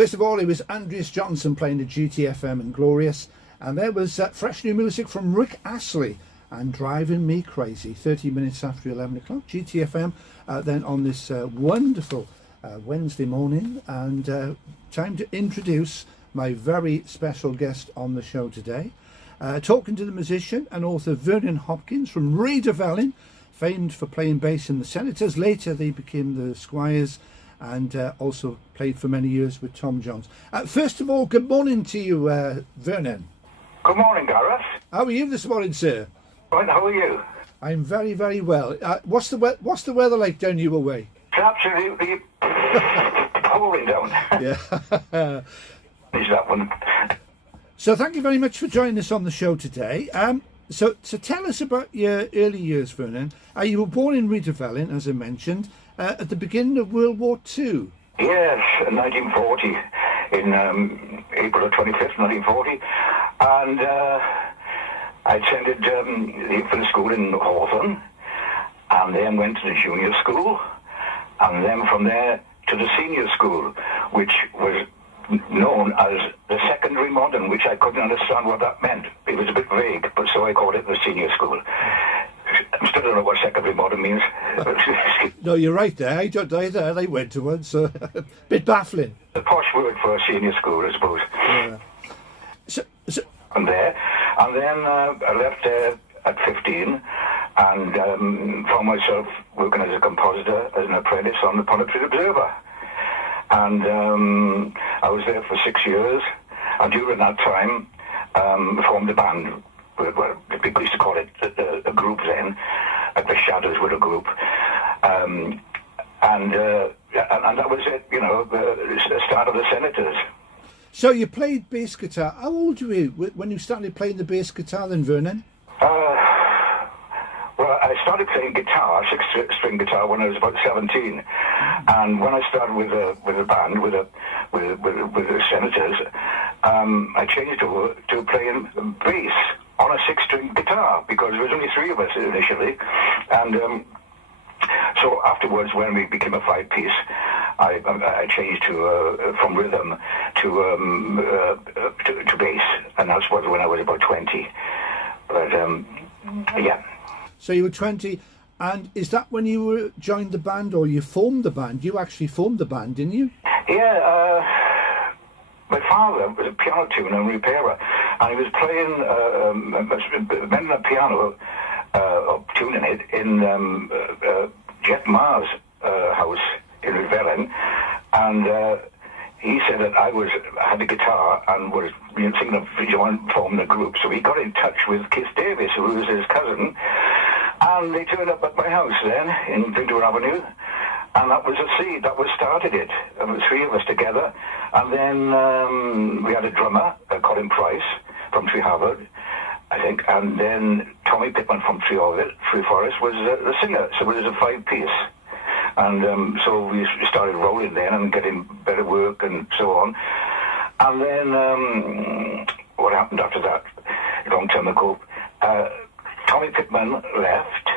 First of all, it was Andreas Johnson playing the GTFM and Glorious, and there was fresh new music from Rick Astley and Driving Me Crazy, 30 minutes after 11 o'clock, GTFM, then on this wonderful Wednesday morning, and time to introduce my very special guest on the show today. Talking to the musician and author Vernon Hopkins from Rhydyfelin, famed for playing bass in the Senators. Later they became the Squires, and also played for many years with Tom Jones. First of all, good morning to you, Vernon. Good morning, Gareth. How are you this morning, sir? Right, how are you? I'm very, very well. What's the weather like down your way? It's absolutely pouring down. Yeah. Is that one? So thank you very much for joining us on the show today. So tell us about your early years, Vernon. You were born in Rhydyfelin, as I mentioned, at the beginning of World War II. Yes, 1940, in April 25th, 1940. And I attended the infant school in Hawthorne, and then went to the junior school, and then from there to the senior school, which was known as the secondary modern, which I couldn't understand what that meant. It was a bit vague, but so I called it the senior school. I still don't know what secondary modern means. No, you're right there. I don't either. I went to one, so a bit baffling. The posh word for a senior school, I suppose. Yeah. So And then I left there at 15 and found myself working as a compositor, as an apprentice on the Pontypridd Observer. And I was there for 6 years, and during that time formed a band. Well, we used to call it a group then. The Shadows were a group, and that was it. You know, the start of the Senators. So you played bass guitar. How old were you when you started playing the bass guitar then, Vernon? Well, I started playing guitar, six-string guitar, when I was about 17, and when I started with a band with the Senators, I changed to playing bass on a six-string guitar because there was only three of us initially, and so afterwards, when we became a five-piece, I changed from rhythm to bass, and that was when I was about 20. But yeah. So you were 20, and is that when you joined the band, or you formed the band? You actually formed the band, didn't you? Yeah. My father was a piano tuner and repairer, and he was playing, mending a piano, or tuning it in Jet Ma's house in Rhydyfelin, and he said that I had a guitar and was thinking of forming a group, so he got in touch with Keith Davis, who was his cousin, and they turned up at my house then in Winter Avenue, and that was a seed, that was started it. There were three of us together, and then we had a drummer, Colin Price, from Tree Harvard, I think, and then Tommy Pittman from Tree Forest was the singer, so it was a five-piece. And so we started rolling then and getting better work and so on. And then what happened after that, a long time ago, Tommy Pittman left,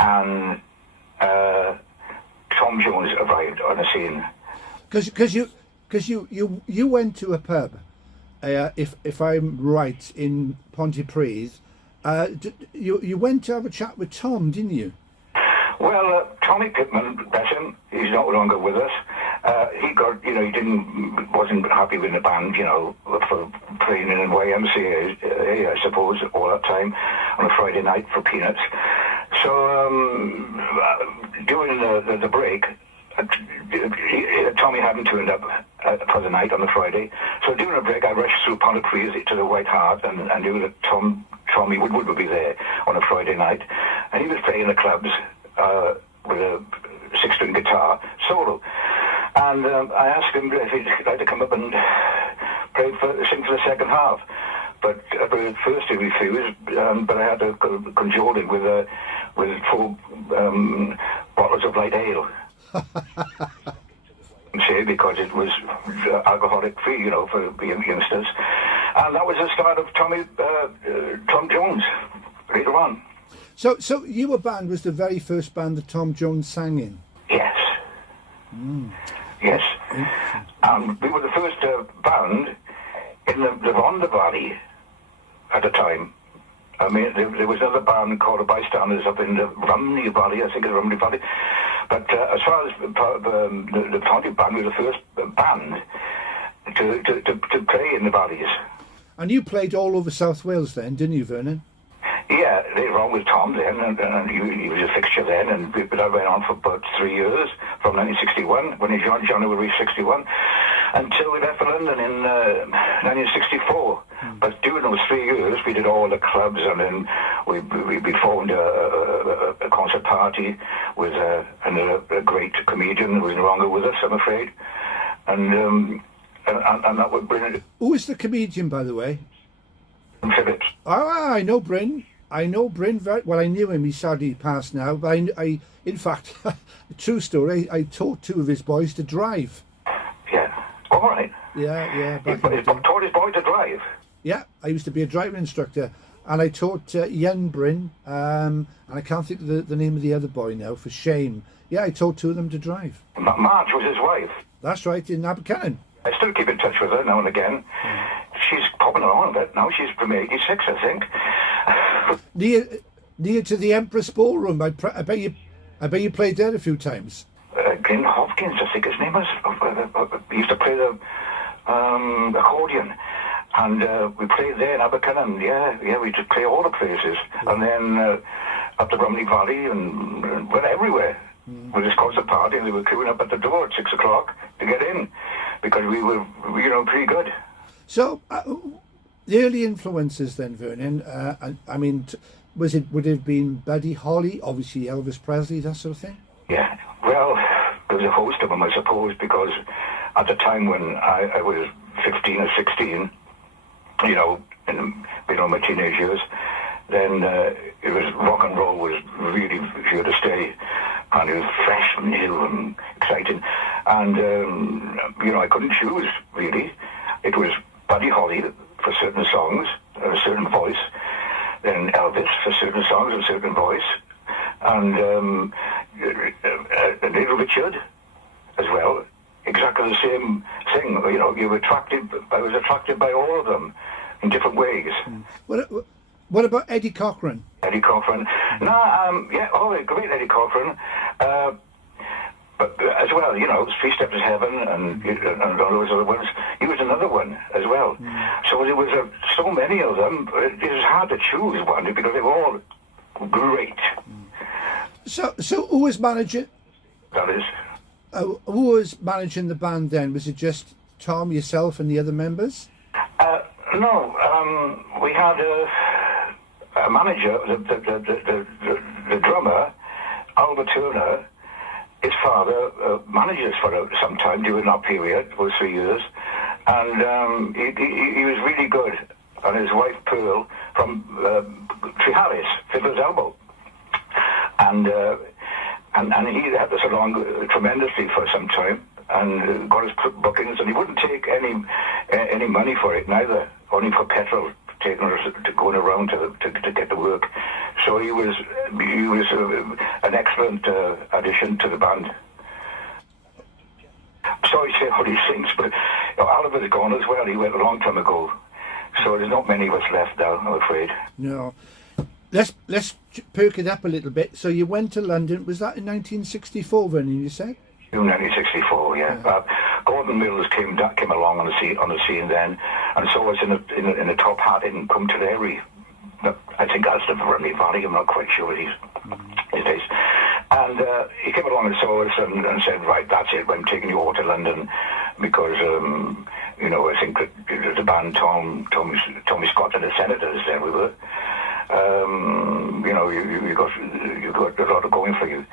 and Tom Jones arrived on the scene. Because you went to a pub, if I'm right, in Pontypridd. You went to have a chat with Tom, didn't you? Well, Tommy Pittman, bless him, he's no longer with us. He got, he wasn't happy with the band, for playing in YMCA, I suppose, all that time on a Friday night for peanuts. So during the break, Tommy hadn't turned up for the night on the Friday. So during the break, I rushed through Pontypridd to the White Hart and knew that Tommy Woodward would be there on a Friday night, and he was playing the clubs with a six-string guitar solo. And I asked him if he'd like to come up and sing for the second half. But at first he refused, but I had to cajole him with 4 bottles of light ale. Because it was alcoholic free, for youngsters. And that was the start of Tom Jones later on. So your band was the very first band that Tom Jones sang in? Yes. Yes. And we were the first band in the Rhondda Valley at the time. I mean, there was another band called the Bystanders up in the Rumney Valley, I think it's Rumney Valley. But as far as the county band, we were the first band to play in the valleys. And you played all over South Wales then, didn't you, Vernon? Yeah, later on with Tom then, and he was a fixture then, but that went on for about 3 years, from 1961, when he joined January 61, until we left for London in 1964. But during those 3 years, we did all the clubs, and then we formed a concert party with a great comedian who is no longer with us, I'm afraid, and that would bring it. Who is the comedian, by the way? Phillips. I know Bryn. I know Bryn very well. I knew him. He's sadly passed now. But I in fact, true story. I taught 2 of his boys to drive. Yeah. All right. Yeah. He taught his boy to drive. Yeah, I used to be a driving instructor, and I taught young Bryn, and I can't think of the name of the other boy now, for shame. Yeah, I taught 2 of them to drive. Marge was his wife. That's right, in Abercanon. I still keep in touch with her now and again. She's popping along a bit now. She's from 86, I think. Near to the Empress Ballroom. I bet you played there a few times. Vernon Hopkins, I think his name was. He used to play the accordion. And we played there in Abercanon. Yeah, we just play all the places. And then up the Rumney Valley and went everywhere. We just caused a party, and they were queuing up at the door at 6 o'clock to get in, because we were, pretty good. So, the early influences then, Vernon, I mean, would it have been Buddy Holly, obviously Elvis Presley, that sort of thing? Yeah, well, there was a host of them, I suppose, because at the time when I was 15 or 16, in my teenage years, then it was rock and roll was really here to stay, and it was fresh and new and exciting, and I couldn't choose really. It was Buddy Holly for certain songs and a certain voice, then Elvis for certain songs and a certain voice, and Little Richard as well. Exactly the same thing. I was attracted by all of them in different ways. What about Eddie Cochran? Eddie Cochran. Great Eddie Cochran. But as well, 3 Steps to Heaven and all those other ones. He was another one as well. So there was so many of them. It was hard to choose one because they were all great. So who was managing? That is. Who was managing the band then? Was it just Tom, yourself, and the other members? No, we had a manager, the drummer, Albert Turner. His father managed us for some time during that period, for 3 years, and he was really good. And his wife Pearl from Treharris, Fiddler's Elbow, and he had us along tremendously for some time, and got us bookings, and he wouldn't take any money for it neither, only for petrol, taking us to going around to get the work. So he was an excellent addition to the band. Sorry to say all these things, but Oliver's gone as well. He went a long time ago, so there's not many of us left now, I'm afraid. No. Let's perk it up a little bit. So you went to London. Was that in 1964, Vernon, you said? In 1964, yeah. Gordon Mills came along on the scene then, and saw us in a top hat in Come to Derry. I think that's the Rumney Valley. I'm not quite sure these days. And he came along and saw us and said, "Right, that's it. I'm taking you over to London because I think that the band Tommy Scott and the Senators there we were. You got a lot of going for you."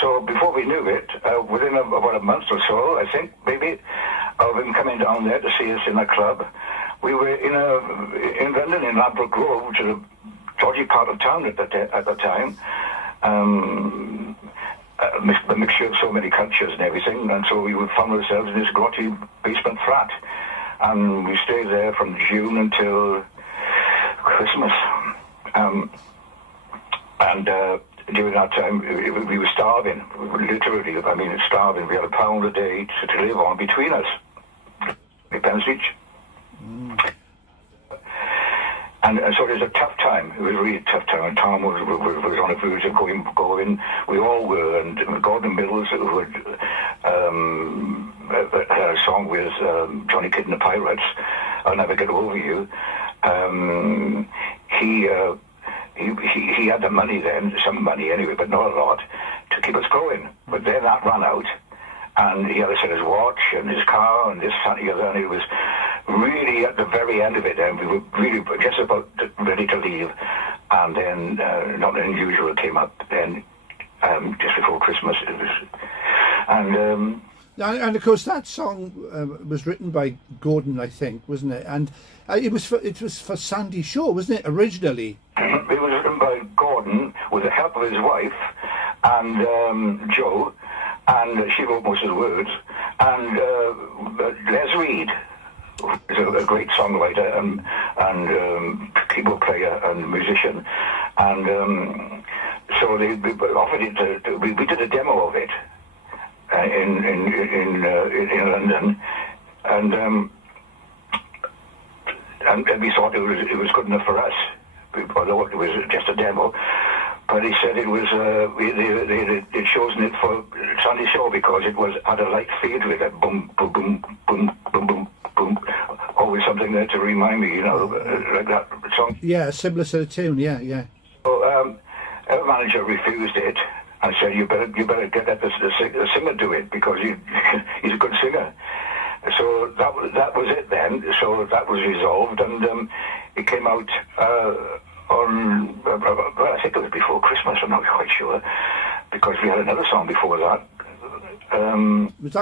So before we knew it, within about a month or so, I think maybe, of him coming down there to see us in a club, we were in London, in Ladbroke Grove, which is a dodgy part of town at the time. A mixture of so many cultures and everything, and so we found ourselves in this grotty basement flat, and we stayed there from June until Christmas. During that time, we were starving. We were literally, starving. We had £1 a day to live on between us. pence each. And so it was a tough time. It was a really tough time. And Tom was on the verge of going. We all were. And Gordon Mills, who had had a song with Johnny Kidd and the Pirates, I'll Never Get Over You. He had the money then, some money anyway, but not a lot, to keep us going. But then that ran out. And he had to sell his watch and his car and this, that, and the other. And it was really at the very end of it, and we were really just about ready to leave, and then Not Unusual came up then, just before Christmas. It was, and of course that song was written by Gordon, I think, wasn't it? And it was for Sandy Shaw, wasn't it, originally? It was written by Gordon with the help of his wife and Joe, and she wrote most of the words, and Les Reed is a great songwriter and keyboard player and musician, and so they offered it. We did a demo of it in London, and we thought it was good enough for us, although it was just a demo. But he said it was they'd chosen it for Sandy Shaw because it had a light fade with it, boom, boom, boom, boom, boom, boom, boom. Always something there to remind me, like that song. Yeah, similar sort of tune. Yeah. So our manager refused it and said, "You better get the singer to it because he's a good singer." So that was it then. So that was resolved, and it came out. Well, I think it was before Christmas, I'm not quite sure, because we had another song before that. Was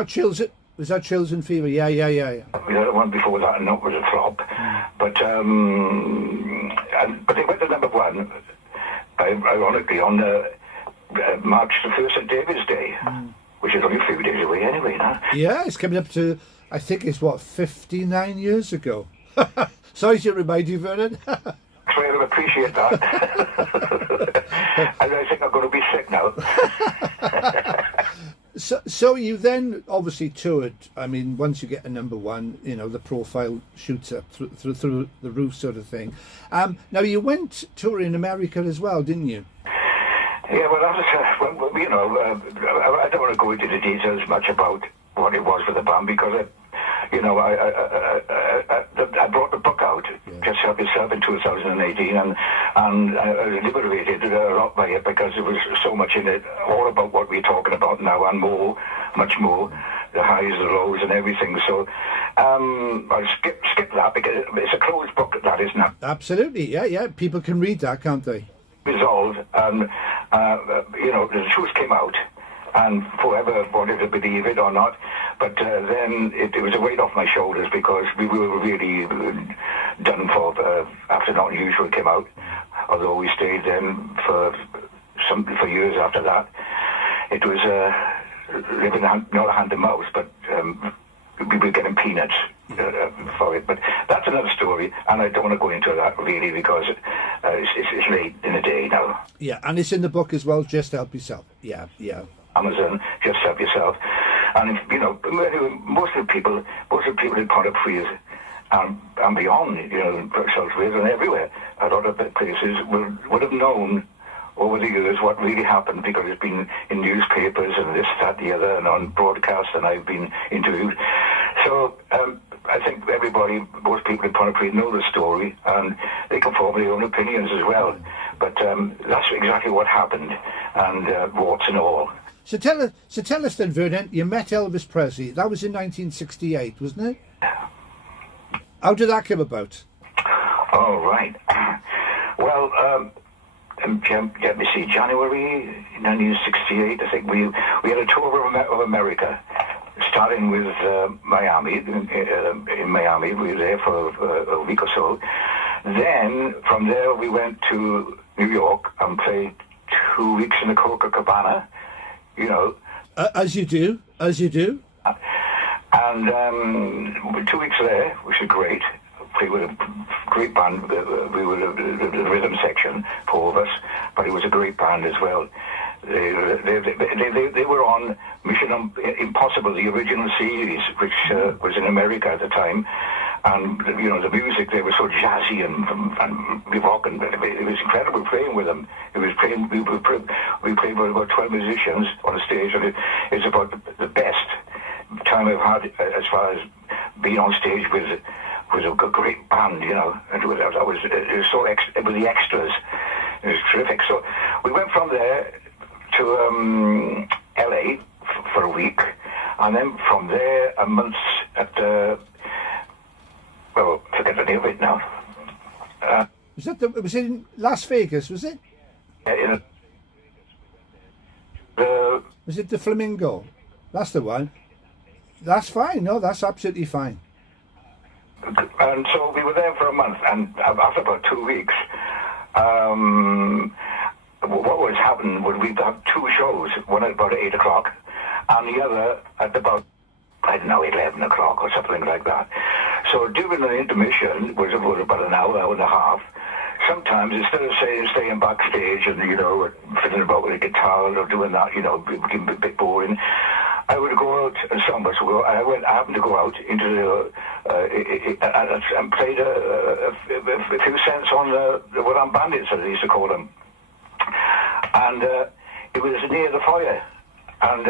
that Chills and Fever? Yeah. We had one before that, and that was a flop. But but it went to number one, ironically, on March the 1st, St. David's Day, which is only a few days away anyway now. Yeah, it's coming up to, I think it's 59 years ago. Sorry to remind you, Vernon. I appreciate that. And I think I'm going to be sick now. So you then obviously toured. I mean, once you get a number one, the profile shoots up through the roof, sort of thing. Now you went touring in America as well, didn't you? Yeah, well, I don't want to go into the details much about what it was for the band because I brought the book out, Just Help Yourself, in 2018, and I was liberated a lot by it because there was so much in it, all about what we're talking about now and more, much more, the highs, the lows, and everything. So I'll skip that because it's a closed book, that is now. Absolutely, yeah. People can read that, can't they? Resolved, and the truth came out. And whoever wanted to believe it or not, but then it was a weight off my shoulders because we were really done for after Not Unusual came out. Although we stayed then for years after that, it was living not hand to mouth, but we were getting peanuts for it. But that's another story, and I don't want to go into that really because it's late in the day now. Yeah, and it's in the book as well. Just Help Yourself. Yeah. Amazon, Just Help Yourself, and most of the people in Pontypridd and beyond, Southwales and everywhere, a lot of places would have known over the years what really happened because it's been in newspapers and this, that, the other, and on broadcast, and I've been interviewed. So I think most people in Pontypridd know the story, and they can form their own opinions as well. But that's exactly what happened, and warts and all. So tell us then, Vernon, you met Elvis Presley. That was in 1968, wasn't it? How did that come about? Oh, right. Well, let me see, January 1968, I think we had a tour of America, starting with Miami. In Miami, we were there for a week or so. Then, from there, we went to New York and played 2 weeks in the Copacabana. As you do. And 2 weeks there, which was great. We were a great band. We were the rhythm section, 4 of us, but it was a great band as well. They were on Mission Impossible, the original series, which was in America at the time. And, you know, the music, they were so jazzy and rock, and it was incredible playing with them. It was playing, we played with about 12 musicians on a stage, and it's about the best time I've had as far as being on stage with a great band, you know. And it was so with the extras. It was terrific. So we went from there to LA for a week, and then from there a month at well, forget the name of it now. Was it in Las Vegas? Was it? Yeah, was it the Flamingo? That's the one. That's fine. No, that's absolutely fine. And so we were there for a month, and after about 2 weeks, what was happening was we'd have two shows, one at about 8 o'clock, and the other at about, I don't know, 11 o'clock or something like that. So during the intermission, which was about an hour and a half, sometimes instead of staying backstage and, you know, fiddling about with a guitar or doing that, you know, became a bit boring, I would go out, and some of us would go, I happened to go out into the, and played a few cents on the Woodland Bandits, as they used to call them. And it was near the fire. And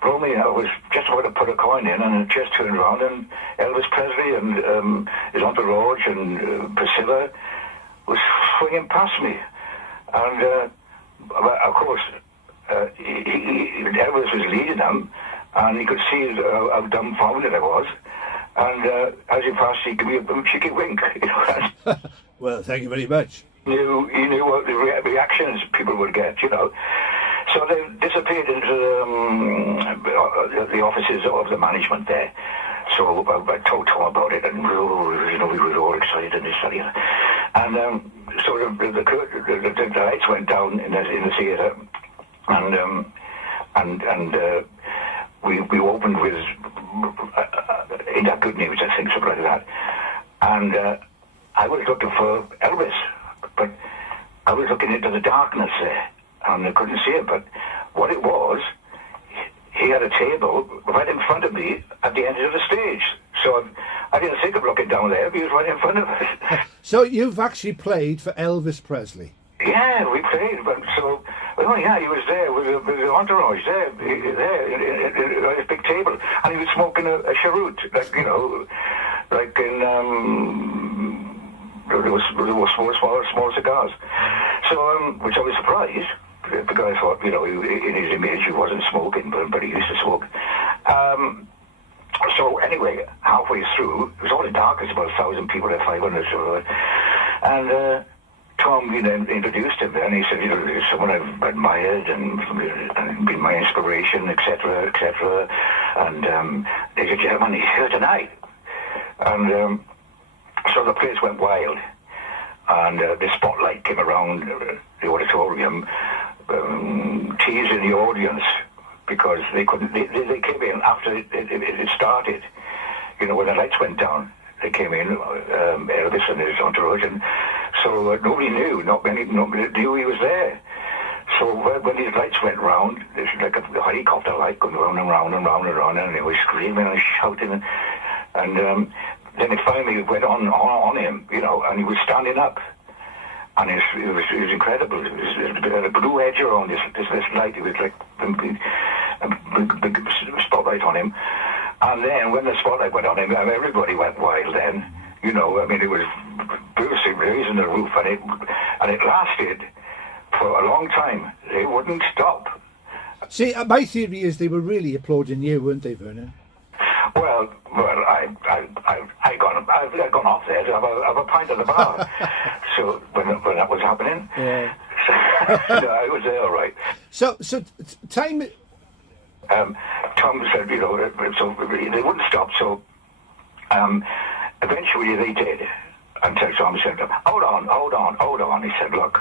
Bromley, I was just about to put a coin in, and it just turned around, and Elvis Presley and his entourage and Priscilla was swinging past me. And of course, Elvis was leading them, and he could see how dumbfounded I was. And as he passed, he gave me a cheeky wink. You know. Well, thank you very much. He knew what the reactions people would get, you know. So they disappeared into the offices of the management there. So I told Tom about it, and you know, we were all excited and this, and so the lights went down in the theatre, and we opened with Ain't That Good News, I think, something like that. And I was looking for Elvis, but I was looking into the darkness there, and I couldn't see him. But what it was, he had a table right in front of me at the end of the stage. So I didn't think of looking down there, but he was right in front of us. So you've actually played for Elvis Presley? Yeah, we played. But so, oh yeah, he was there with the entourage there at his big table, and he was smoking a cheroot, like, you know, like in small cigars. So which I was surprised. The guy thought, you know, in his image he wasn't smoking, but he used to smoke. So anyway, halfway through, it was only dark, it's about 1,000 people at 500, and Tom, you know, introduced him, and he said, you know, he's someone I've admired and been my inspiration, etc., etc. And ladies and gentlemen, he's here tonight. And so the place went wild, and the spotlight came around the auditorium, teasing the audience, because they couldn't. They came in after it started. You know, when the lights went down, they came in, Elvis and his entourage, and so nobody knew. Nobody knew he was there. So when these lights went round, there's like a helicopter light going round and round and round and round, and they were screaming and shouting, and then it finally went on him, you know, and he was standing up. And it was incredible. It had a blue edge around this light. It was like a big spotlight on him. And then when the spotlight went on him, everybody went wild then. You know, I mean, it was raising the roof, and it lasted for a long time. They wouldn't stop. See, my theory is they were really applauding you, weren't they, Vernon? Well, I'd gone off there to have a pint at the bar. So when that was happening, yeah. So, I was there, all right. So time. Tom said, you know, so they wouldn't stop. So eventually they did. Until Tom said, hold on. He said, look,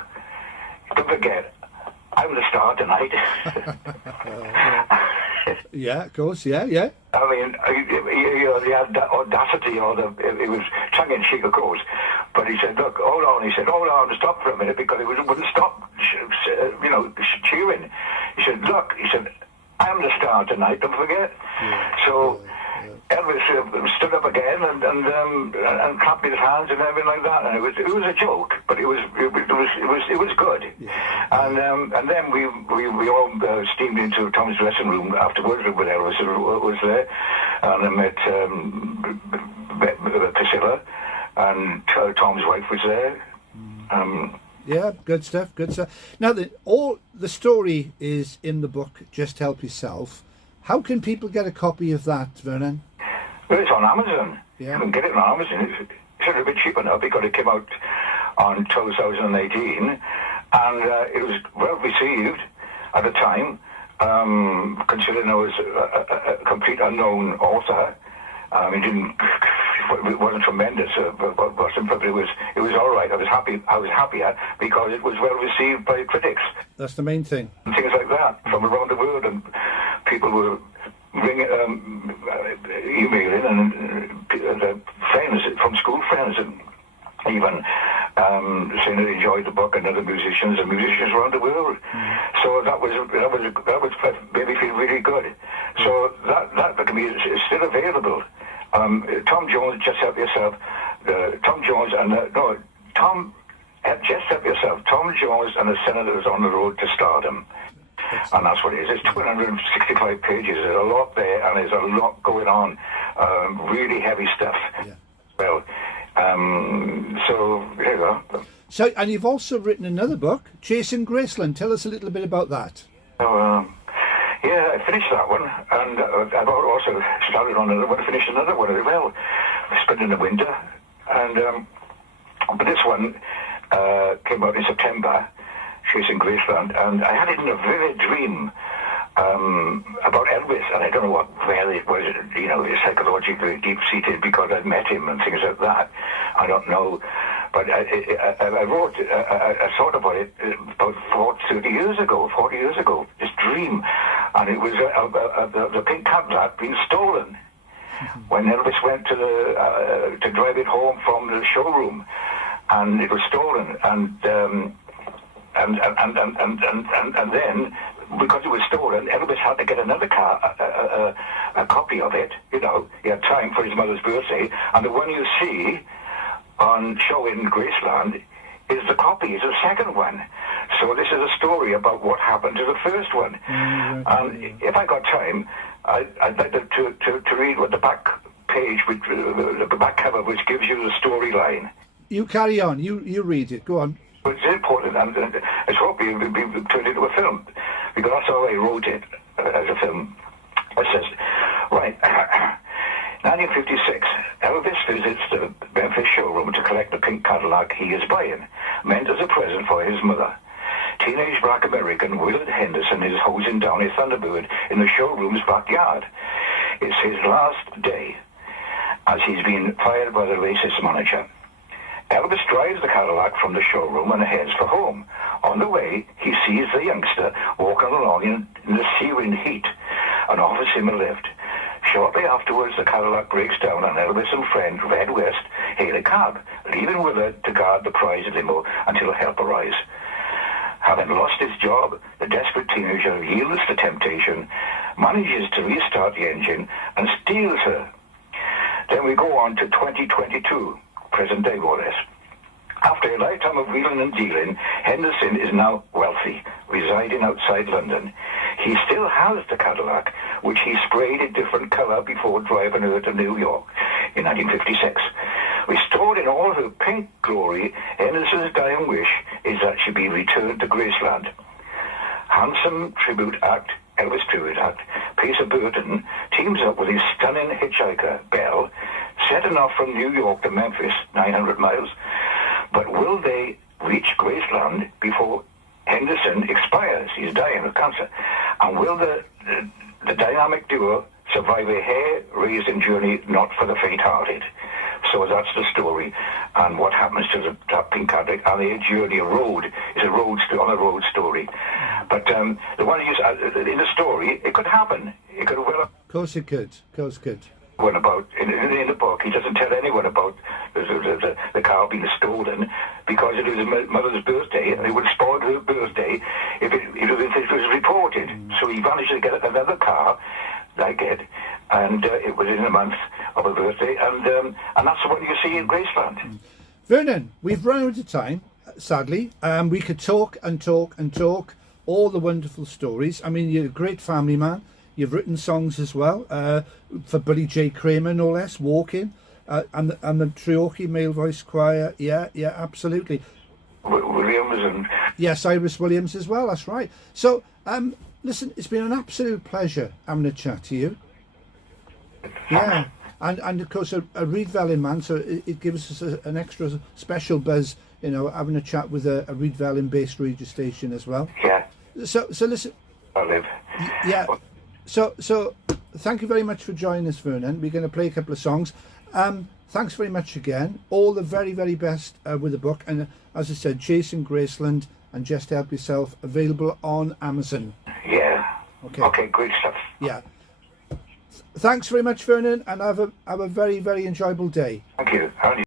don't forget, I'm the star tonight. Yeah, of course, yeah. I mean, you know, the audacity, or it was tongue-in-cheek, of course, But he said, look, hold on. He said, hold on, stop for a minute, because he wouldn't stop, cheering. He said, look, he said, I'm the star tonight, don't forget. So Elvis stood up again and clapped his hands and everything like that, and it was a joke, but it was good. And then we all steamed into Tom's dressing room afterwards with Elvis was there, and I met Priscilla, and Tom's wife was there. Yeah, good stuff, good stuff. Now, all the story is in the book, Just Help Yourself. How can people get a copy of that, Vernon? Well, it's on Amazon. Yeah. You can get it on Amazon. It's a little bit cheaper now because it came out on 2018, and it was well received at the time, considering I was a complete unknown author. It wasn't tremendous, but it was all right. I was happier because it was well received by critics. That's the main thing. And things like that from around the world, and people were emailing, and friends from school friends, and even saying they enjoyed the book, and other musicians around the world. So that made me feel really good. So that to me is still available. Tom Jones, Just Help Yourself. Tom Jones Just Help Yourself. Tom Jones and the Senators on the Road to Stardom. And that's what it is. It's 265 pages. There's a lot there, and there's a lot going on. Really heavy stuff. Yeah. Well, so there you go. So, and you've also written another book, Chasing Graceland. Tell us a little bit about that. Yeah, I finished that one, and I've also started on another one, finished another one as well, spending the winter. And but this one came out in September, Chasing Graceland, and I had it in a vivid dream about Elvis, and I don't know where it was, psychologically deep-seated, because I'd met him and things like that. I don't know. But I thought about it about 40 years ago, this dream. And it was the pink Cadillac being stolen when Elvis went to drive it home from the showroom, and it was stolen. And then, because it was stolen, Elvis had to get another car, a copy of it. He had time for his mother's birthday, and the one you see on show in Graceland is the copy, is the second one. So this is a story about what happened to the first one. And if I got time, I'd like to read what the back page, the back cover, which gives you the storyline. You carry on. You read it. Go on. It's important, and I hope it will be turned into a film, because that's how I wrote it as a film. It says, right. 1956, Elvis visits the Memphis showroom to collect the pink Cadillac he is buying, meant as a present for his mother. Teenage black American Willard Henderson is hosing down a Thunderbird in the showroom's backyard. It's his last day, as he's been fired by the racist manager. Elvis drives the Cadillac from the showroom and heads for home. On the way, he sees the youngster walking along in the searing heat and offers him a lift. Shortly afterwards, the Cadillac breaks down, and Elvis and friend Red West hail a cab, leaving Willard to guard the prize limo until help arrives. Having lost his job, the desperate teenager yields to temptation, manages to restart the engine, and steals her. Then we go on to 2022, present day more or less. After a lifetime of wheeling and dealing, Henderson is now wealthy, residing outside London. He still has the Cadillac, which he sprayed a different colour before driving her to New York in 1956. Restored in all her pink glory, Henderson's dying wish is that she be returned to Graceland. Handsome tribute act, Elvis tribute act, Pacer Burton teams up with his stunning hitchhiker, Belle, setting off from New York to Memphis, 900 miles. But will they reach Graceland before Henderson expires? He's dying of cancer. And will the dynamic duo survive a hair-raising journey not for the faint-hearted? So that's the story, and what happens to that pink Cadillac, and the journey, a road story. But the one in the story, it could happen. It could well. Of course it could. Of course it could. One about in the book, he doesn't tell anyone about the car being stolen because it was his mother's birthday, and it would spoil her birthday if it was reported. So he managed to get another car like it, and it was in the month of her birthday, and that's what you see in Graceland. Vernon, we've run out of time, sadly. We could talk and talk and talk all the wonderful stories. I mean, you're a great family man. You've written songs as well for Billy J. Kramer, no less, Walking, and the Treorchy Male Voice Choir. Yeah, absolutely. Williams and... Yes, Iris Williams as well, that's right. So, listen, it's been an absolute pleasure having a chat to you. Yeah, and of course, a Reed Velin man, so it gives us an extra special buzz, you know, having a chat with a Reed Velin-based radio station as well. Yeah. So listen... I live. Yeah. So thank you very much for joining us, Vernon. We're going to play a couple of songs. Thanks very much again. All the very, very best with the book. And as I said, Jason Graceland and Just Help Yourself, available on Amazon. Yeah. Okay. Okay, great stuff. Yeah. Thanks very much, Vernon, and have a very, very enjoyable day. Thank you.